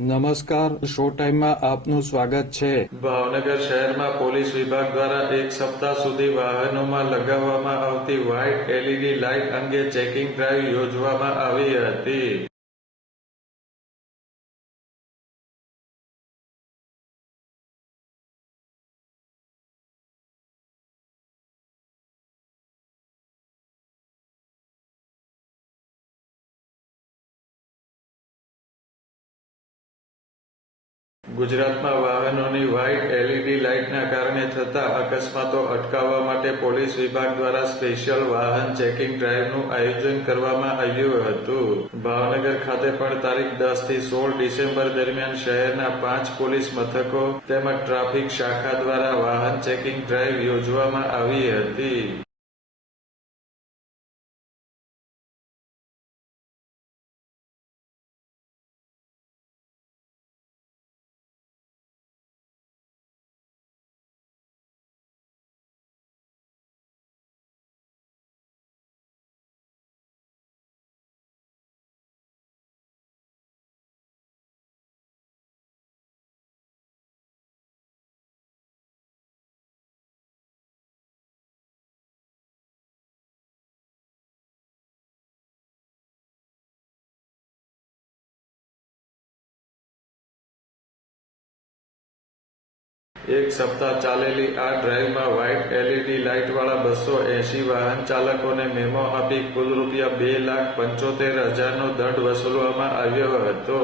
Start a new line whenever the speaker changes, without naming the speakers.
નમસ્કાર, શો ટાઈમમાં આપનું સ્વાગત છે.
ભાવનગર શહેરમાં પોલીસ વિભાગ દ્વારા એક સપ્તાહ સુધી વાહનોમાં લગાવવામાં આવતી વ્હાઇટ એલઈડી લાઇટ અંગે ચેકિંગ ડ્રાઈવ યોજવામાં આવી હતી. ગુજરાતમાં વાહનોની વ્હાઇટ એલઈડી લાઇટના કારણે થતા અકસ્માતો અટકાવવા માટે પોલીસ વિભાગ દ્વારા સ્પેશિયલ વાહન ચેકિંગ ડ્રાઈવનું આયોજન કરવામાં આવ્યું હતું. ભાવનગર ખાતે પણ તારીખ દસથી સોળ ડિસેમ્બર દરમિયાન શહેરના પાંચ પોલીસ મથકો તેમજ ટ્રાફિક શાખા દ્વારા વાહન ચેકિંગ ડ્રાઈવ યોજવામાં આવી હતી. એક સપ્તાહ ચાલેલી આ ડ્રાઈવમાં વ્હાઇટ એલઈડી લાઇટવાળા બસો એસી વાહન ચાલકોને મેમો આપી કુલ રૂપિયા બે લાખ પંચોતેર હજારનો દંડ વસૂલવામાં આવ્યો હતો.